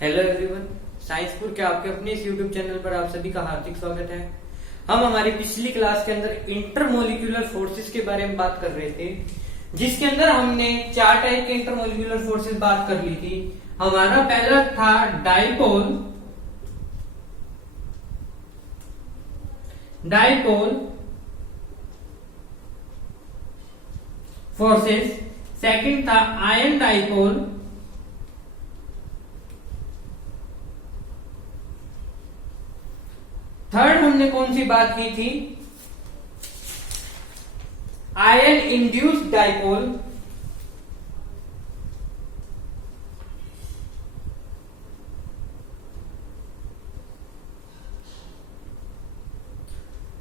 Hello everyone, साइंसपुर के आपके अपने इस यूट्यूब चैनल पर आप सभी का हार्दिक स्वागत है। हम हमारी पिछली क्लास के अंदर इंटरमोलिक्यूलर फोर्सेस के बारे में बात कर रहे थे, जिसके अंदर हमने 4 टाइप के इंटरमोलिक्यूलर फोर्सेस बात कर ली थी। हमारा पहला था डाइपोल फोर्सेस, सेकंड था आयन डाइपोल, थर्ड हमने कौन सी बात की थी, आयन इंड्यूस्ड डाइपोल,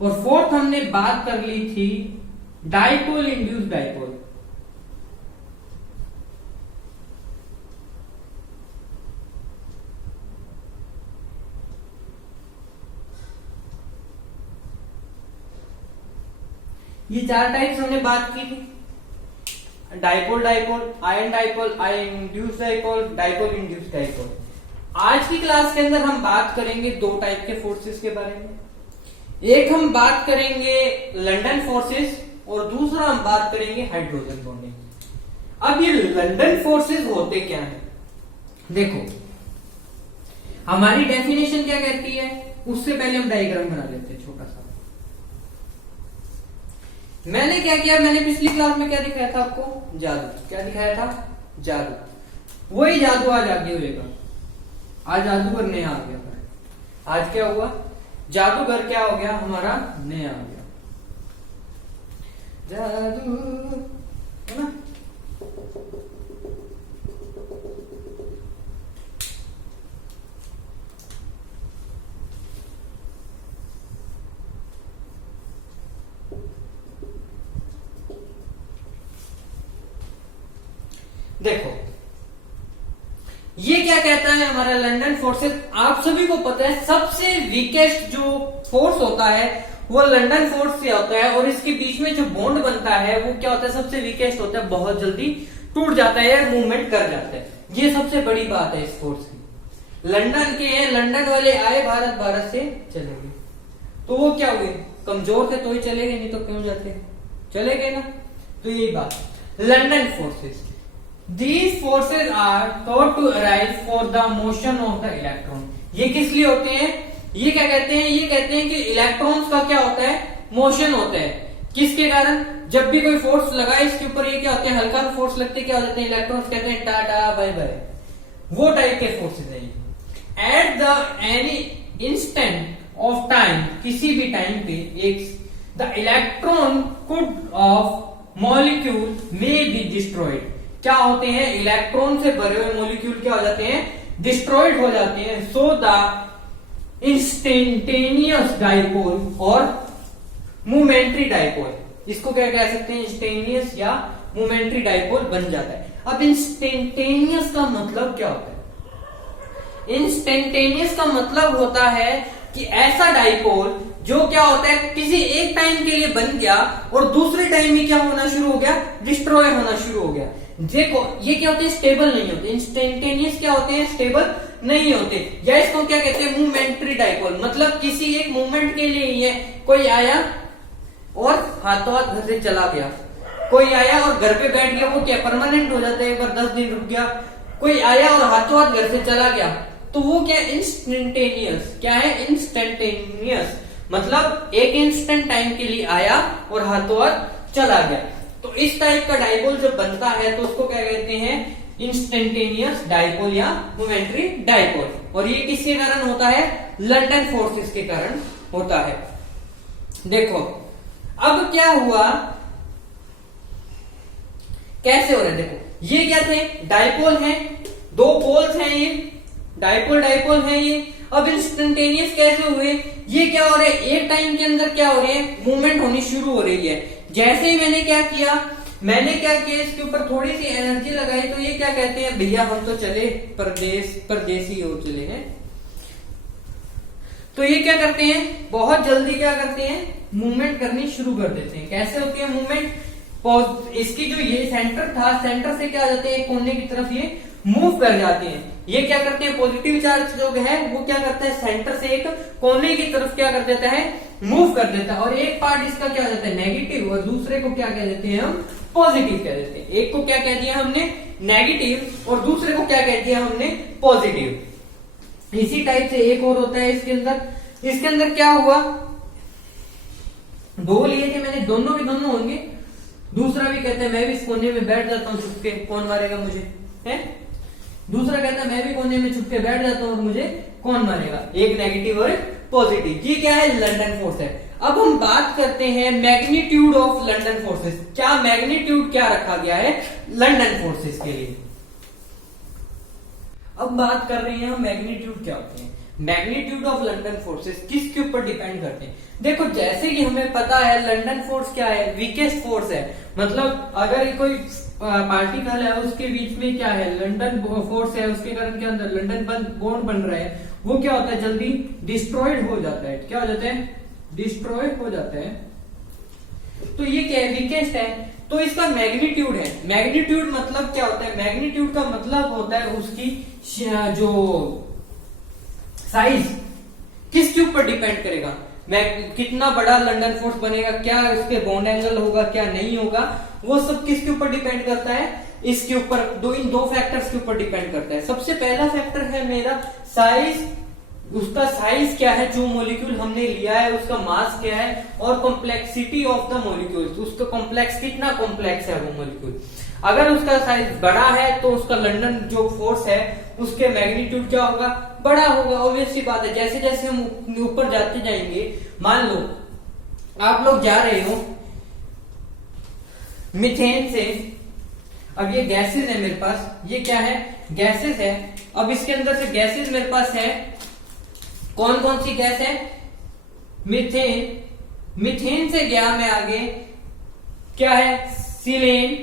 और फोर्थ हमने बात कर ली थी डाइपोल इंड्यूस्ड डाइपोल। ये 4 टाइप्स हमने बात की थी, dipole dipole, ion dipole, ion induced dipole, dipole induced dipole. आज की क्लास के अंदर हम बात करेंगे 2 टाइप के फोर्सेस के बारे में। एक हम बात करेंगे लंदन फोर्सेस और दूसरा हम बात करेंगे हाइड्रोजन बॉन्डिंग। अब ये लंदन फोर्सेस होते क्या हैं? देखो, हमारी डेफिनेशन क्या कहती है, उससे पहले हम डायग्राम बना लेते हैं छोटा सा। मैंने क्या किया, मैंने पिछली क्लास में क्या दिखाया था आपको? जादू। क्या दिखाया था? जादू। वही जादू आज आगे होगा। आज जादूगर नया आ गया। आज क्या हुआ? जादूगर क्या हो गया? हमारा नया आ गया। जादू है ना। देखो, ये क्या कहता है हमारा लंदन फोर्सेस। आप सभी को पता है सबसे वीकेस्ट जो फोर्स होता है वो लंदन फोर्स से होता है, और इसके बीच में जो बॉन्ड बनता है वो क्या होता है? सबसे वीकेस्ट होता है, बहुत जल्दी टूट जाता है या मूवमेंट कर जाता है। ये सबसे बड़ी बात है इस फोर्स की। लंदन के हैं, लंदन वाले आए भारत, भारत से चले गए, तो वो क्या हुए? कमजोर थे तो ही चले गए, नहीं तो क्यों जाते? चले गए ना। तो यही बात, London forces. These forces are thought to arise for the motion of the electron। ये किस लिए होते हैं? ये क्या कहते हैं? ये कहते हैं कि इलेक्ट्रॉन्स का क्या होता है? मोशन होता है। किसके कारण? जब भी कोई फोर्स लगा इसके ऊपर, ये क्या होते हैं? हल्का फोर्स लगते क्या हो जाते हैं? इलेक्ट्रॉन्स कहते हैं टाटा बाय बाय। वो टाइप के फोर्सेस हैं। At the any instant of time, किसी भी टाइम पे the electron could of molecule may be destroyed. क्या होते हैं? इलेक्ट्रॉन से भरे हुए मॉलिक्यूल क्या हो जाते हैं? डिस्ट्रॉयड हो जाते हैं। सो द इंस्टेंटेनियस डाइपोल और मोमेंट्री डाइपोल, इसको क्या कह सकते हैं? इंस्टेंटेनियस या मोमेंट्री डाइपोल बन जाता है। अब इंस्टेंटेनियस का मतलब क्या होता है? इंस्टेंटेनियस का मतलब होता है कि ऐसा डाइपोल जो क्या होता है, किसी एक टाइम के लिए बन गया और दूसरे टाइम में क्या होना शुरू हो गया? डिस्ट्रॉय होना शुरू हो गया। देखो, ये क्या होते हैं? स्टेबल नहीं होते। इंस्टेंटेनियस क्या होते हैं? स्टेबल नहीं होते। या इसको क्या कहते हैं? मूवमेंट्री डाइपोल। मतलब किसी एक मूवमेंट के लिए ही है, कोई आया और हाथों हाथ घर से चला गया, कोई आया और घर पे बैठ गया, वो क्या परमानेंट हो जाता है? एक बार 10 दिन रुक गया। कोई आया और हाथों हाथ घर से चला गया, तो वो क्या? इंस्टेंटेनियस। क्या है? इंस्टेंटेनियस। मतलब एक इंस्टेंट टाइम के लिए आया और हाथों हाथ चला गया। तो इस टाइप का डाइपोल जब बनता है तो उसको क्या कहते हैं? इंस्टेंटेनियस डाइपोल या मोमेंट्री डाइपोल। और ये किसके कारण होता है? लंदन फोर्सेस के कारण होता है। देखो, अब क्या हुआ, कैसे हो रहा है? देखो, ये क्या थे? डाइपोल हैं, 2 पोल्स हैं, ये डाइपोल डाइपोल है ये। अब इंस्टेंटेनियस कैसे हुए? ये क्या हो रहा है? एक टाइम के अंदर क्या हो रहे हैं? मूवमेंट होनी शुरू हो रही है। जैसे ही मैंने क्या किया, इसके ऊपर थोड़ी सी एनर्जी लगाई, तो ये क्या कहते हैं? भैया हम तो चले परदेसी हो चले हैं। तो ये क्या करते हैं? बहुत जल्दी क्या करते हैं? मूवमेंट करनी शुरू कर देते हैं। कैसे होती है मूवमेंट? इसकी जो ये सेंटर था, सेंटर से क्या आ जाते हैं? कोने की तरफ ये मूव कर जाते हैं। ये क्या करते हैं, पॉजिटिव चार्ज जो है वो क्या करता है, सेंटर से एक कोने की तरफ क्या कर देता है, मूव कर देता है, और एक पार्ट इसका क्या हो जाता है, नेगेटिव, और दूसरे को क्या कह देते हैं हम, पॉजिटिव कह देते हैं। एक को क्या कह दिया हमने, नेगेटिव, और दूसरे को क्या कह दिया हमने, पॉजिटिव। इसी टाइप से एक और होता है इसके अंदर क्या हुआ, दो लिए थे मैंने, दोनों के दोनों होंगे। दूसरा भी कहता है मैं भी इस कोने में बैठ जाता हूँ छुपके, कौन मारेगा मुझे, है। दूसरा कहता है मैं भी कोने में छुपके बैठ जाता हूँ और मुझे कौन मारेगा, एक नेगेटिव और पॉजिटिव। ये क्या है, लंदन फोर्स है। अब हम बात करते हैं मैग्नीट्यूड ऑफ लंदन फोर्सेस। क्या मैग्नीट्यूड क्या रखा गया है लंदन फोर्सेस के लिए। अब बात कर रहे हैं हम मैग्नीट्यूड क्या होते हैं। मैग्नीट्यूड ऑफ लंदन फोर्सेस किसके ऊपर डिपेंड करते हैं। देखो जैसे कि हमें पता है लंदन फोर्स क्या है, वीकेस्ट फोर्स है। मतलब अगर कोई पार्टिकल है उसके बीच में क्या है, लंदन फोर्स है, उसके कारण क्या अंदर लंदन बॉन्ड बन रहा है, वो क्या होता है, जल्दी डिस्ट्रॉयड हो जाता है। क्या हो जाता है, डिस्ट्रॉयड हो जाता है। तो ये क्या है, वीकेस्ट है। तो इसका मैग्नीट्यूड है। मैग्नीट्यूड मतलब क्या होता है, मैग्नीट्यूड का मतलब होता है उसकी जो साइज किसके ऊपर डिपेंड करेगा, कितना बड़ा लंदन फोर्स बनेगा, क्या उसके बॉन्ड एंगल होगा, क्या नहीं होगा, वो सब किसके ऊपर डिपेंड करता है, इसके ऊपर इन दो फैक्टर्स के ऊपर डिपेंड करता है। सबसे पहला फैक्टर है मेरा साइज, उसका साइज क्या है, जो मॉलिक्यूल हमने लिया है उसका मास क्या है, और कॉम्प्लेक्सिटी ऑफ द मॉलिक्यूल, उसका कॉम्प्लेक्स कितना कॉम्प्लेक्स है वो मॉलिक्यूल। अगर उसका साइज बड़ा है तो उसका लंदन जो फोर्स है उसके मैग्नीट्यूड क्या होगा, बड़ा होगा। ऑब्वियस सी बात है। जैसे जैसे हम ऊपर जाते जाएंगे, मान लो आप लोग जा रहे हो मीथेन से, अब ये गैसेस है मेरे पास, ये क्या है, गैसेस है। अब इसके अंदर से गैसेस मेरे पास है, कौन कौन सी गैस है, मीथेन। मीथेन से गया मैं आगे, क्या है, सिलेन,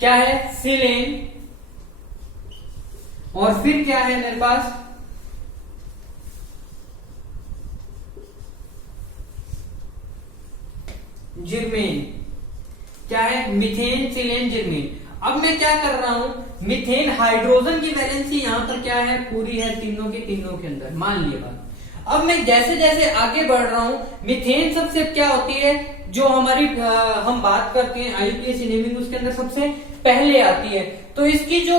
क्या है, सिलेन, और फिर क्या है मेरे पास, जिरमेन। क्या है, मीथेन, सिलेन, जिरमेन। अब मैं क्या कर रहा हूं, मीथेन हाइड्रोजन की वैलेंसी यहां पर क्या है, पूरी है तीनों के अंदर, मान लिया बात। अब मैं जैसे जैसे आगे बढ़ रहा हूं, मीथेन सबसे क्या होती है, जो हमारी हम बात करते हैं आईपीएस नेमिंग, उसके अंदर सबसे पहले आती है। तो इसकी जो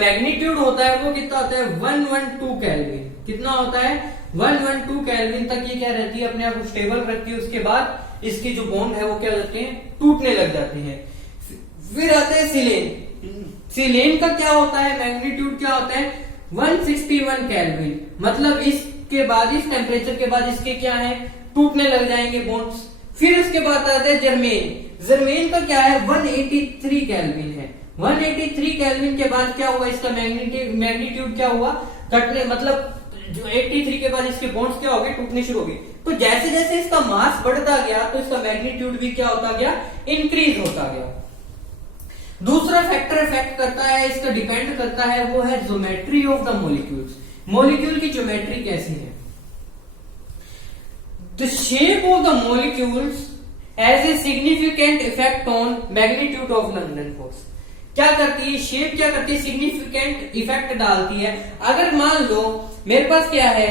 मैग्नीट्यूड होता है वो कितना होता है, 112 केल्विन। कितना होता है, 112 केल्विन तक ये क्या रहती है, अपने आप को स्टेबल रखती है। उसके बाद इसके जो बॉन्ड है वो क्या होते हैं, टूटने लग जाते हैं। फिर आते हैं सिलेन। सिलेन का क्या होता है, मैग्नीट्यूड क्या होता है, 161 केल्विन। मतलब इसके बाद, इस टेम्परेचर के बाद इसके क्या है, टूटने लग जाएंगे बॉन्ड्स। फिर उसके बाद आता है जर्मेन। जर्मेन का क्या है, 183 केल्विन है। 183 केल्विन के बाद क्या हुआ, इसका मैग्नीट्यूड क्या हुआ, घटने, मतलब जो 83 के बाद इसके बॉन्ड्स क्या हो गए, टूटने शुरू हो गए। तो जैसे जैसे इसका मास बढ़ता गया तो इसका मैग्नीट्यूड भी क्या होता गया, इंक्रीज होता गया। दूसरा फैक्टर इफेक्ट करता है, इसका डिपेंड करता है, वो है geometry of the molecules. Molecule की ज्योमेट्री कैसी है। The shape of the molecules as a significant effect on magnitude of London force. क्या करती है, शेप क्या करती है, सिग्निफिकेंट इफेक्ट डालती है। अगर मान लो मेरे पास क्या है,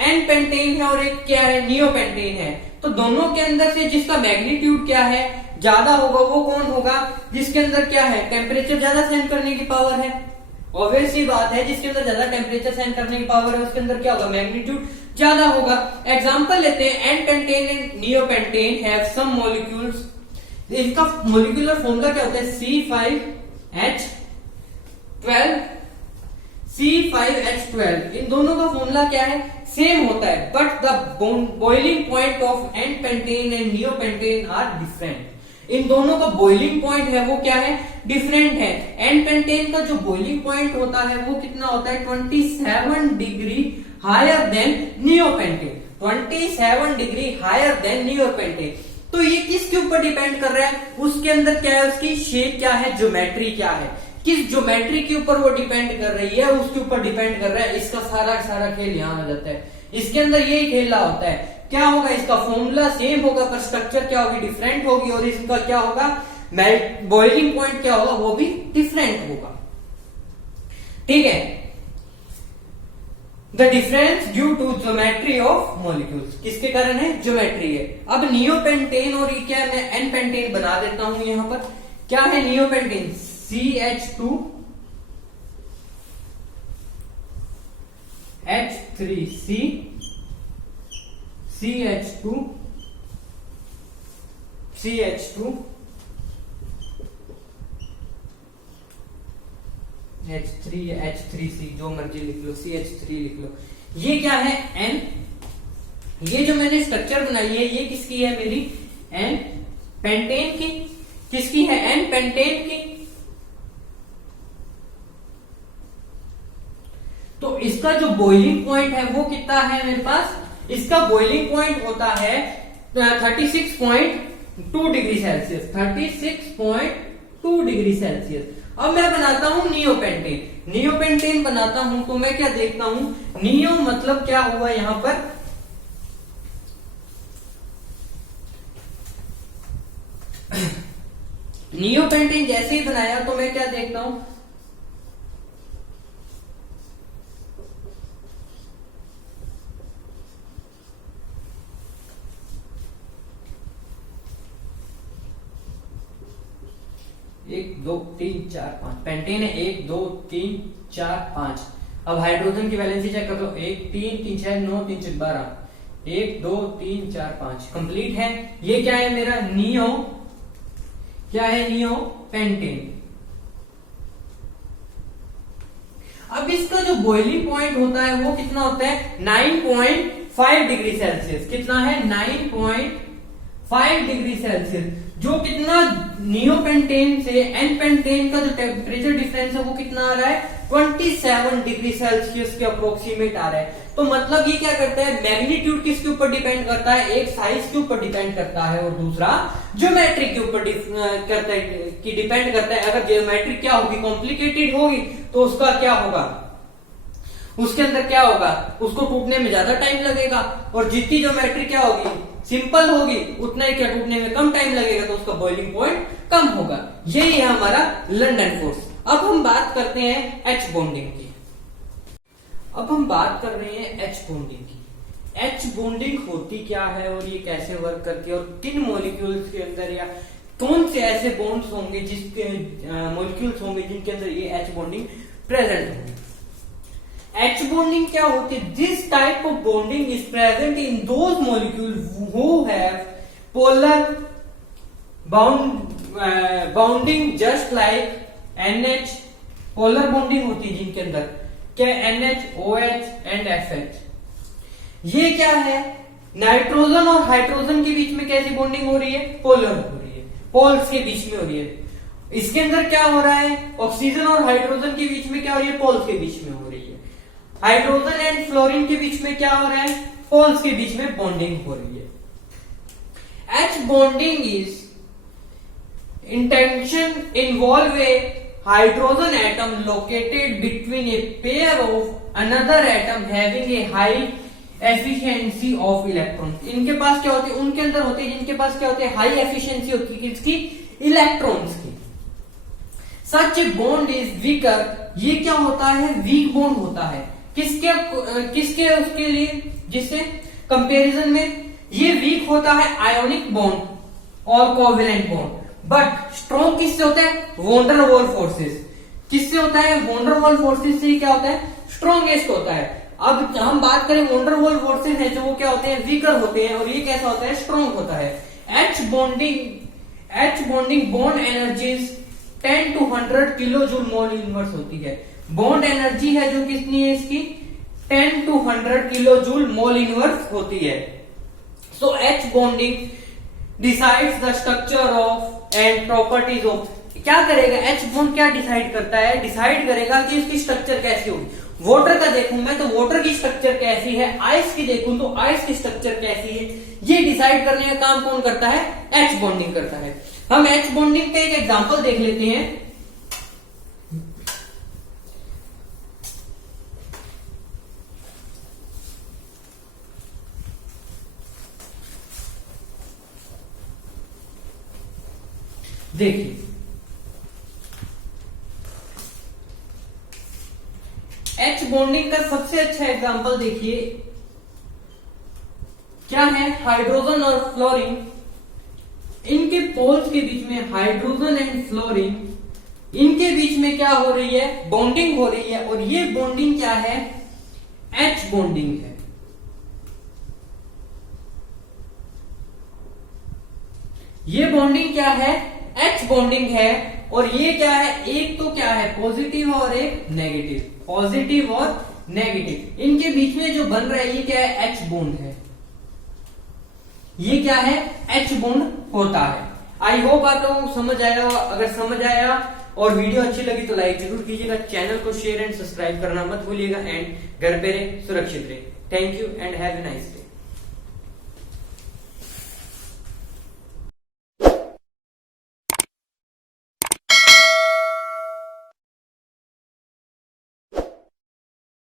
एन पेंटेन है और एक क्या है, नियो पेंटेन है, तो दोनों के अंदर से जिसका मैग्नीट्यूड क्या है, ज्यादा होगा, वो कौन होगा, जिसके अंदर क्या है, टेम्परेचर ज्यादा सहन करने की पावर है। ऑब्वियस सी बात है, जिसके अंदर ज्यादा टेम्परेचर सहन करने की पावर है उसके अंदर क्या होगा, मैग्नीट्यूड ज्यादा होगा। एग्जांपल लेते हैं, n pentane and neo pentane have some molecules. इनका मॉलिक्यूलर फॉर्मूला क्या होता है, C5H12, C5H12। इन दोनों का फॉर्मूला क्या है, सेम होता है, but the boiling point of n pentane and neo pentane are different. इन दोनों का बॉइलिंग पॉइंट है वो क्या है, डिफरेंट है। एन पेंटेन का जो बॉइलिंग पॉइंट होता है वो कितना होता है, 27 degree higher than neo pentane, 27 degree higher than neo pentane. तो ये किसके ऊपर डिपेंड कर रहा है, उसके अंदर क्या है, उसकी शेप क्या है, ज्योमेट्री क्या है, किस ज्योमेट्री के ऊपर वो डिपेंड कर रही है, उसके ऊपर डिपेंड कर रहा है। इसका सारा खेल यहाँ आ जाता है। इसके अंदर यही खेला होता है। क्या होगा, इसका फॉर्मूला सेम होगा पर स्ट्रक्चर क्या होगी, डिफरेंट होगी, और इसका क्या होगा, बॉइलिंग पॉइंट क्या होगा वो भी डिफरेंट होगा। ठीक है, the difference due to geometry of molecules, किसके कारण है? ज्योमेट्री है। अब नियोपेंटेन और ये क्या है, मैं एन पेंटेन बना देता हूं यहां पर। क्या है neopentane? CH2 H3C CH2 CH2 H3 H3C, जो मर्जी लिख लो, CH3 लिख लो। ये क्या है? N। ये जो मैंने स्ट्रक्चर बनाई है ये किसकी है? मेरी N पेंटेन की। किसकी है? N पेंटेन की। तो इसका जो बॉइलिंग पॉइंट है वो कितना है मेरे पास? इसका बॉइलिंग पॉइंट होता है 36.2 डिग्री सेल्सियस, 36.2 डिग्री सेल्सियस। अब मैं बनाता हूं नियोपेंटेन। नियोपेंटेन बनाता हूं तो मैं क्या देखता हूं? नियो मतलब क्या हुआ यहां पर? नियोपेंटेन जैसे ही बनाया तो मैं क्या देखता हूं? एक दो तीन चार पांच, पेंटेन है 1 2 3 4 5। अब हाइड्रोजन की वैलेंसी चेक कर लो, 1 3 3 6 9 3 4 12, 1 2 3 4 5 कंप्लीट है। ये क्या है मेरा? नियो, क्या है? Neo pentane. अब इसका जो बॉइलिंग पॉइंट होता है वो कितना होता है? 9.5 डिग्री सेल्सियस। कितना है? 9.5 डिग्री सेल्सियस। जो कितना नियोपेंटेन से एन पेंटेन का जो टेम्परेचर डिफरेंस है वो कितना आ रहा है? 27 डिग्री सेल्सियस के अप्रोक्सीमेट आ रहा है। तो मतलब ये क्या करता है? मैग्नीट्यूड किसके ऊपर डिपेंड करता है? एक साइज के ऊपर डिपेंड करता है और दूसरा ज्योमेट्रिक के ऊपर करता है कि डिपेंड करता है। अगर ज्योमेट्रिक क्या होगी? कॉम्प्लिकेटेड होगी तो उसका क्या होगा? उसके अंदर क्या होगा? उसको टूटने में ज्यादा टाइम लगेगा। और जितनी ज्योमेट्री क्या होगी? सिंपल होगी, उतना ही क्या टूटने में कम टाइम लगेगा, तो उसका बॉइलिंग पॉइंट कम होगा। यही है हमारा लंदन फोर्स। अब हम बात करते हैं एच बॉन्डिंग की। अब हम बात कर रहे हैं एच बॉन्डिंग की। एच बॉन्डिंग होती क्या है और ये कैसे वर्क करती है और किन मॉलिक्यूल्स के अंदर या कौन से ऐसे बॉन्ड्स होंगे जिसके मॉलिक्यूल्स होंगे जिनके अंदर ये एच बॉन्डिंग प्रेजेंट होगी। एच बॉन्डिंग क्या होती है? This type of bonding is present in those molecule who have polar bounding just like NH। Polar bonding होती है जिनके अंदर क्या? NH OH and FH। ये क्या है? नाइट्रोजन और हाइड्रोजन के बीच में कैसी बॉन्डिंग हो रही है? पोलर हो रही है, पोल्स के बीच में हो रही है। इसके अंदर क्या हो रहा है? ऑक्सीजन और हाइड्रोजन के बीच में क्या हो रही है? पोल्स के बीच में हो रही है। हाइड्रोजन एंड फ्लोरीन के बीच में क्या हो रहा है? पोल्स के बीच में बॉन्डिंग हो रही है। H bonding is intention involve A hydrogen atom located between a pair of another atom having a high efficiency of electron. इनके पास क्या होती है? उनके अंदर होती है जिनके पास क्या होती है? हाई एफिशिएंसी होती है किसकी? इलेक्ट्रॉन्स की। सच ए बॉन्ड इज वीकर। ये क्या होता है? वीक बॉन्ड होता है। किसके किसके उसके लिए? जिससे कंपैरिजन में ये वीक होता है आयोनिक बॉन्ड और कोवेलेंट बॉन्ड। बट स्ट्रॉन्ग किससे होता है? Van der Waals forces. किससे होता है? वॉन डेर वाल फोर्सेस से क्या होता है? स्ट्रॉन्गेस्ट होता है। अब हम बात करें वॉन डेर वाल फोर्सेस है जो वो क्या होते हैं? वीकर होते हैं। और ये कैसा होता है? स्ट्रॉन्ग होता है। H bonding bond energies 10 to 100 kilo joule mole inverse होती है। बॉन्ड एनर्जी है जो कितनी है इसकी? 10 to 100 kilo joule mole inverse होती है। So H bonding decides the structure of and properties of. क्या करेगा? एच बॉन्ड क्या डिसाइड करता है? डिसाइड करेगा कि इसकी स्ट्रक्चर कैसी होगी। वाटर का देखूं मैं तो वाटर की स्ट्रक्चर कैसी है, आइस की देखूं तो आइस की स्ट्रक्चर कैसी है, ये डिसाइड करने का काम कौन करता है? एच बॉन्डिंग करता है। हम एच बॉन्डिंग का एक एग्जांपल देख लेते हैं। देखिए H बॉन्डिंग का सबसे अच्छा एग्जांपल देखिए क्या है, हाइड्रोजन और फ्लोरीन। इनके पोल्स के बीच में हाइड्रोजन एंड फ्लोरीन, इनके बीच में क्या हो रही है, बॉन्डिंग हो रही है, और ये बॉन्डिंग क्या है, H बॉन्डिंग है। ये बॉन्डिंग क्या है, H बॉन्डिंग है। और ये क्या है, एक तो क्या है पॉजिटिव और एक नेगेटिव, पॉजिटिव और नेगेटिव, इनके बीच में जो बन रहा है ये क्या है, H बॉन्ड है। ये क्या है, H बॉन्ड होता है। आई होप आप लोगों को समझ आया। अगर समझ आया और वीडियो अच्छी लगी तो लाइक जरूर कीजिएगा, चैनल को शेयर एंड सब्सक्राइब करना मत भूलिएगा, एंड घर पे रहे, सुरक्षित रहे। Thank you and have a nice day.